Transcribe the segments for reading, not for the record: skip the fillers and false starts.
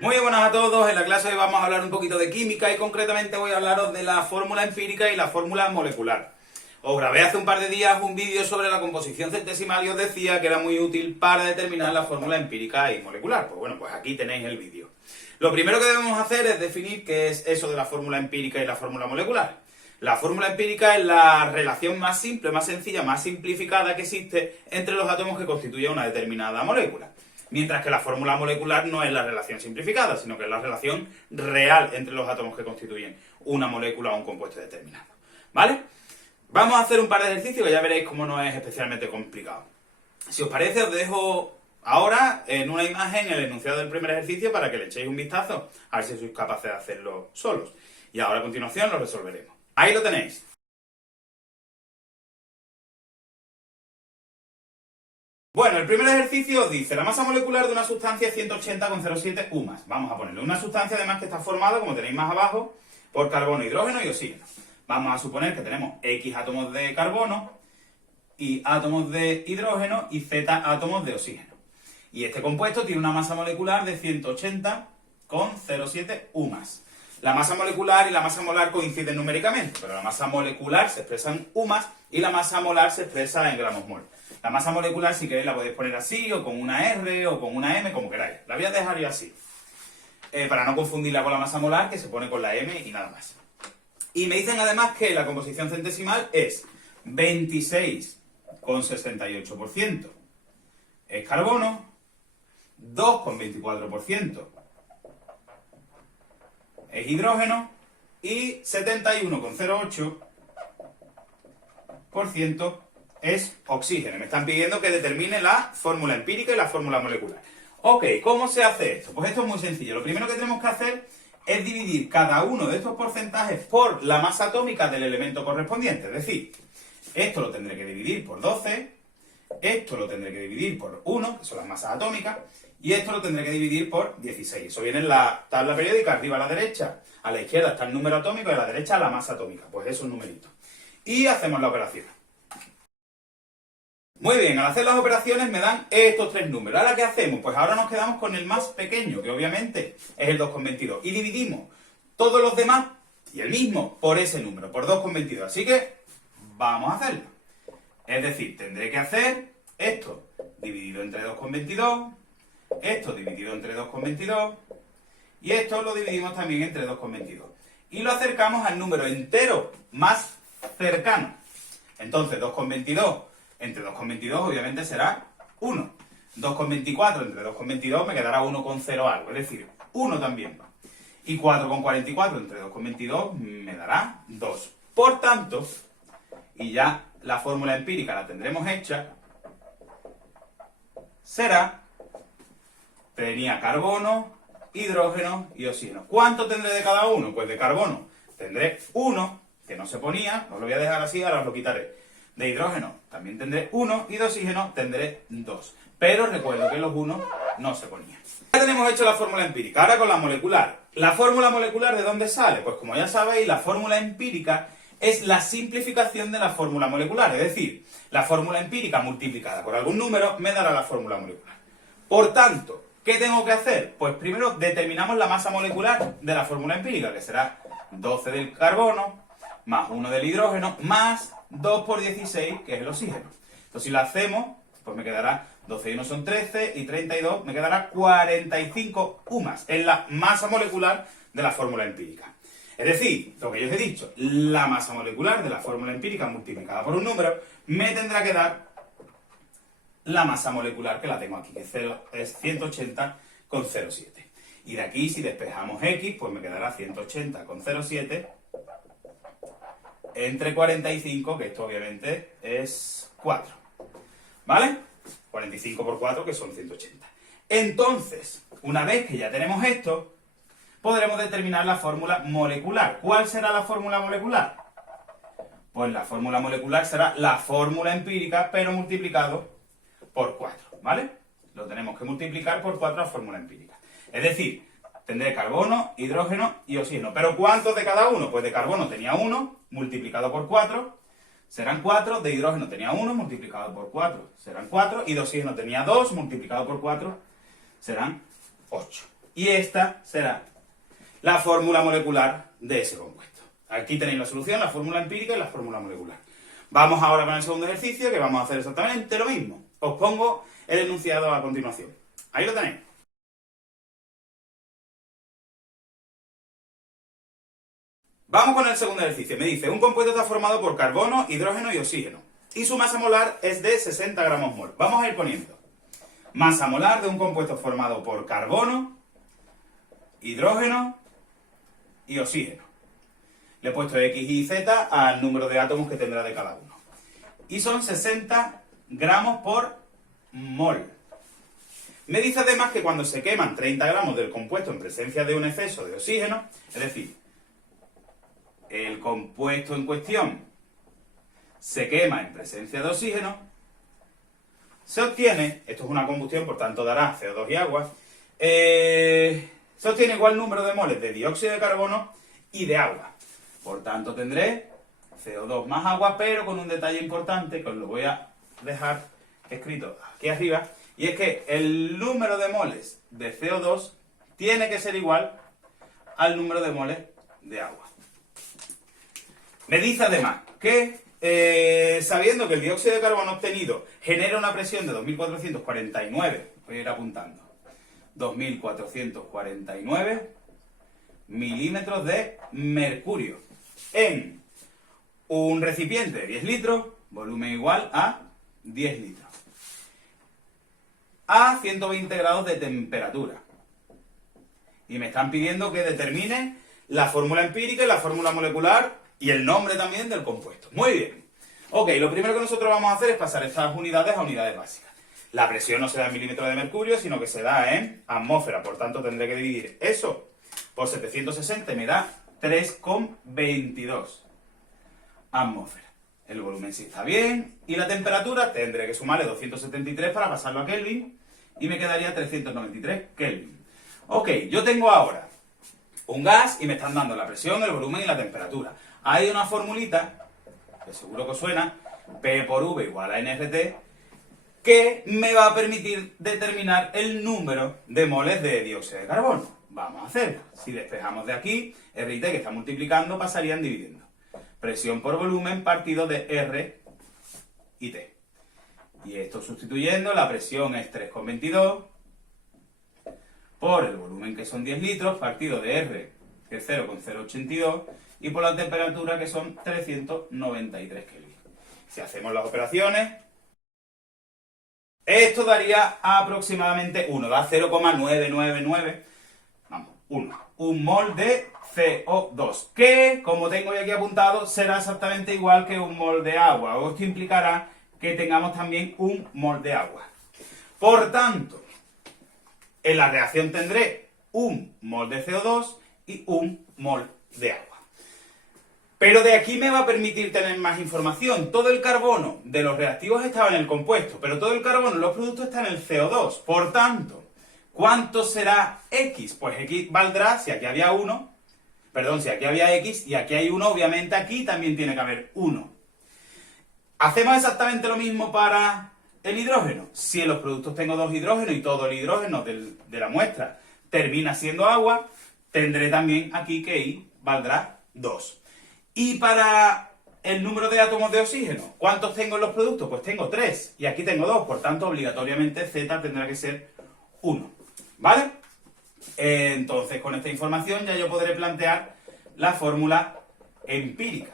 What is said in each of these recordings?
Muy buenas a todos, en la clase de hoy vamos a hablar un poquito de química y concretamente voy a hablaros de la fórmula empírica y la fórmula molecular. Os grabé hace un par de días un vídeo sobre la composición centesimal y os decía que era muy útil para determinar la fórmula empírica y molecular. Pues bueno, pues aquí tenéis el vídeo. Lo primero que debemos hacer es definir qué es eso de la fórmula empírica y la fórmula molecular. La fórmula empírica es la relación más simple, más sencilla, más simplificada que existe entre los átomos que constituyen una determinada molécula. Mientras que la fórmula molecular no es la relación simplificada, sino que es la relación real entre los átomos que constituyen una molécula o un compuesto determinado. ¿Vale? Vamos a hacer un par de ejercicios que ya veréis cómo no es especialmente complicado. Si os parece, os dejo ahora en una imagen el enunciado del primer ejercicio para que le echéis un vistazo, a ver si sois capaces de hacerlo solos. Y ahora a continuación lo resolveremos. Ahí lo tenéis. Bueno, el primer ejercicio dice, la masa molecular de una sustancia es 180,07 UMAS. Vamos a ponerle una sustancia además que está formada, como tenéis más abajo, por carbono, hidrógeno y oxígeno. Vamos a suponer que tenemos X átomos de carbono, Y átomos de hidrógeno y Z átomos de oxígeno. Y este compuesto tiene una masa molecular de 180,07 UMAS. La masa molecular y la masa molar coinciden numéricamente, pero la masa molecular se expresa en UMAS y la masa molar se expresa en gramos mol. La masa molecular, si queréis, la podéis poner así, o con una R, o con una M, como queráis. La voy a dejar yo así, para no confundirla con la masa molar, que se pone con la M y nada más. Y me dicen además que la composición centesimal es 26,68% es carbono, 2,24% es hidrógeno y 71,08% es oxígeno. Me están pidiendo que determine la fórmula empírica y la fórmula molecular. Ok, ¿cómo se hace esto? Pues esto es muy sencillo. Lo primero que tenemos que hacer es dividir cada uno de estos porcentajes por la masa atómica del elemento correspondiente. Es decir, esto lo tendré que dividir por 12, esto lo tendré que dividir por 1, que son las masas atómicas, y esto lo tendré que dividir por 16. Eso viene en la tabla periódica, arriba a la derecha. A la izquierda está el número atómico y a la derecha la masa atómica. Pues esos numeritos. Y hacemos la operación. Muy bien, al hacer las operaciones me dan estos tres números. ¿Ahora qué hacemos? Pues ahora nos quedamos con el más pequeño, que obviamente es el 2,22. Y dividimos todos los demás y el mismo por ese número, por 2,22. Así que vamos a hacerlo. Es decir, tendré que hacer esto dividido entre 2,22, esto dividido entre 2,22 y esto lo dividimos también entre 2,22. Y lo acercamos al número entero más cercano. Entonces 2,22 entre 2,22 obviamente será 1. 2,24 entre 2,22 me quedará 1,0 algo, es decir, 1 también. Y 4,44 entre 2,22 me dará 2. Por tanto, y ya la fórmula empírica la tendremos hecha, será, tenía carbono, hidrógeno y oxígeno. ¿Cuánto tendré de cada uno? Pues de carbono tendré 1, que no se ponía, os lo voy a dejar así, ahora os lo quitaré. De hidrógeno también tendré 1 y de oxígeno tendré 2. Pero recuerdo que los 1 no se ponían. Ya tenemos hecho la fórmula empírica, ahora con la molecular. ¿La fórmula molecular de dónde sale? Pues como ya sabéis, la fórmula empírica es la simplificación de la fórmula molecular, es decir, la fórmula empírica multiplicada por algún número me dará la fórmula molecular. Por tanto, ¿qué tengo que hacer? Pues primero determinamos la masa molecular de la fórmula empírica, que será 12 del carbono, más 1 del hidrógeno, más 2 por 16, que es el oxígeno. Entonces si lo hacemos, pues me quedará 12 y 1 son 13, y 32 me quedará 45 UMAS. Es la masa molecular de la fórmula empírica. Es decir, lo que yo os he dicho, la masa molecular de la fórmula empírica multiplicada por un número me tendrá que dar la masa molecular que la tengo aquí, que es 180,07. Y de aquí, si despejamos X, pues me quedará 180,07 entre 45, que esto obviamente es 4. ¿Vale? 45 por 4, que son 180. Entonces, una vez que ya tenemos esto, podremos determinar la fórmula molecular. ¿Cuál será la fórmula molecular? Pues la fórmula molecular será la fórmula empírica, pero multiplicado por 4, ¿vale? Lo tenemos que multiplicar por 4 a fórmula empírica. Es decir, tendré carbono, hidrógeno y oxígeno. ¿Pero cuántos de cada uno? Pues de carbono tenía 1, multiplicado por 4, serán 4. De hidrógeno tenía 1, multiplicado por 4, serán 4. Y de oxígeno tenía 2, multiplicado por 4, serán 8. Y esta será la fórmula molecular de ese compuesto. Aquí tenéis la solución, la fórmula empírica y la fórmula molecular. Vamos ahora con el segundo ejercicio, que vamos a hacer exactamente lo mismo. Os pongo el enunciado a continuación. Ahí lo tenéis. Vamos con el segundo ejercicio. Me dice, un compuesto está formado por carbono, hidrógeno y oxígeno. Y su masa molar es de 60 gramos mol. Vamos a ir poniendo masa molar de un compuesto formado por carbono, hidrógeno y oxígeno. Le he puesto X y Z al número de átomos que tendrá de cada uno. Y son 60 gramos por mol. Me dice además que cuando se queman 30 gramos del compuesto en presencia de un exceso de oxígeno, es decir, el compuesto en cuestión se quema en presencia de oxígeno, se obtiene, esto es una combustión, por tanto dará CO2 y agua, se obtiene igual número de moles de dióxido de carbono y de agua. Por tanto tendré CO2 más agua, pero con un detalle importante, que os lo voy a dejar escrito aquí arriba, y es que el número de moles de CO2 tiene que ser igual al número de moles de agua. Me dice además que, sabiendo que el dióxido de carbono obtenido genera una presión de 2449, voy a ir apuntando, 2449 milímetros de mercurio en un recipiente de 10 litros, volumen igual a 10 litros, a 120 grados de temperatura. Y me están pidiendo que determine la fórmula empírica y la fórmula molecular y el nombre también del compuesto. Muy bien. Ok, lo primero que nosotros vamos a hacer es pasar estas unidades a unidades básicas. La presión no se da en milímetros de mercurio, sino que se da en atmósfera. Por tanto, tendré que dividir eso por 760 y me da 3,22 atmósfera. El volumen sí está bien. Y la temperatura tendré que sumarle 273 para pasarlo a Kelvin. Y me quedaría 393 Kelvin. Ok, yo tengo ahora un gas y me están dando la presión, el volumen y la temperatura. Hay una formulita, que seguro que os suena, P por V igual a NRT, que me va a permitir determinar el número de moles de dióxido de carbono. Vamos a hacerlo. Si despejamos de aquí, R y T, que está multiplicando, pasarían dividiendo. Presión por volumen partido de R y T. Y esto sustituyendo, la presión es 3,22 por el volumen, que son 10 litros, partido de R, que es 0,082, y por la temperatura, que son 393 Kelvin. Si hacemos las operaciones, esto daría aproximadamente 1, da 0,999, vamos, 1. Un mol de CO2, que, como tengo aquí apuntado, será exactamente igual que un mol de agua. Esto implicará que tengamos también un mol de agua. Por tanto, en la reacción tendré un mol de CO2 y un mol de agua. Pero de aquí me va a permitir tener más información. Todo el carbono de los reactivos estaba en el compuesto, pero todo el carbono de los productos está en el CO2. Por tanto, ¿cuánto será X? Pues X valdrá, si aquí había 1, perdón, si aquí había X y aquí hay 1, obviamente aquí también tiene que haber 1. Hacemos exactamente lo mismo para el hidrógeno. Si en los productos tengo 2 hidrógenos y todo el hidrógeno de la muestra termina siendo agua, tendré también aquí que Y valdrá 2. Y para el número de átomos de oxígeno, ¿cuántos tengo en los productos? Pues tengo 3 y aquí tengo 2, por tanto obligatoriamente Z tendrá que ser 1. ¿Vale? Entonces con esta información ya yo podré plantear la fórmula empírica.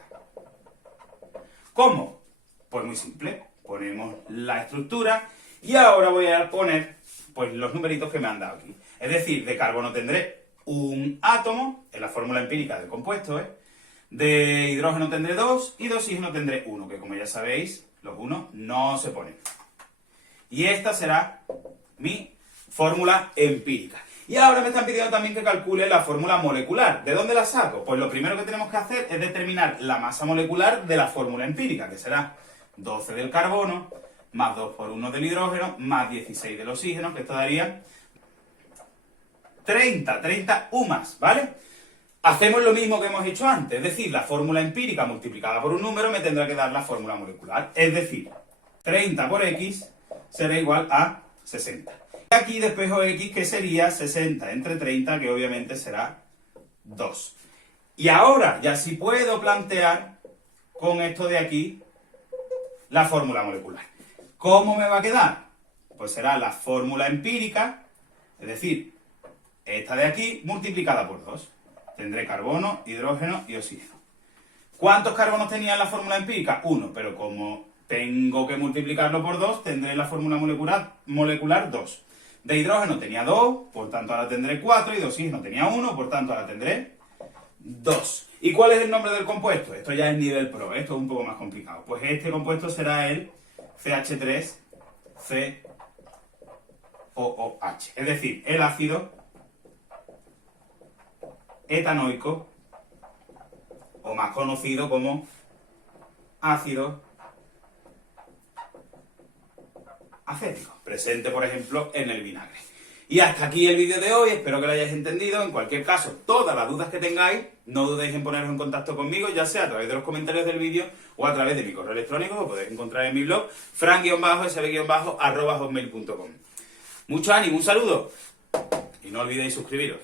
¿Cómo? Pues muy simple, ponemos la estructura y ahora voy a poner pues los numeritos que me han dado aquí. Es decir, de carbono tendré un átomo, en la fórmula empírica del compuesto, de hidrógeno tendré 2 y de oxígeno tendré 1, que como ya sabéis, los 1 no se ponen. Y esta será mi fórmula empírica. Y ahora me están pidiendo también que calcule la fórmula molecular. ¿De dónde la saco? Pues lo primero que tenemos que hacer es determinar la masa molecular de la fórmula empírica, que será 12 del carbono, más 2 por 1 del hidrógeno, más 16 del oxígeno, que esto daría 30 U más, ¿vale? Hacemos lo mismo que hemos hecho antes, es decir, la fórmula empírica multiplicada por un número me tendrá que dar la fórmula molecular. Es decir, 30 por X será igual a 60. Aquí despejo x, que sería 60 entre 30, que obviamente será 2. Y ahora ya sí puedo plantear con esto de aquí la fórmula molecular. ¿Cómo me va a quedar? Pues será la fórmula empírica, es decir, esta de aquí multiplicada por 2. Tendré carbono, hidrógeno y oxígeno. ¿Cuántos carbonos tenía en la fórmula empírica? 1, pero como tengo que multiplicarlo por 2, tendré la fórmula molecular 2. De hidrógeno tenía 2, por tanto ahora tendré 4, y de oxígeno tenía 1, por tanto ahora tendré 2. ¿Y cuál es el nombre del compuesto? Esto ya es nivel pro, esto es un poco más complicado. Pues este compuesto será el CH3COOH, es decir, el ácido etanoico, o más conocido como ácido acético, presente por ejemplo en el vinagre. Y hasta aquí el vídeo de hoy, espero que lo hayáis entendido. En cualquier caso, todas las dudas que tengáis, no dudéis en poneros en contacto conmigo, ya sea a través de los comentarios del vídeo o a través de mi correo electrónico, que podéis encontrar en mi blog, fran_sb_@hotmail.com. Mucho ánimo, un saludo y no olvidéis suscribiros.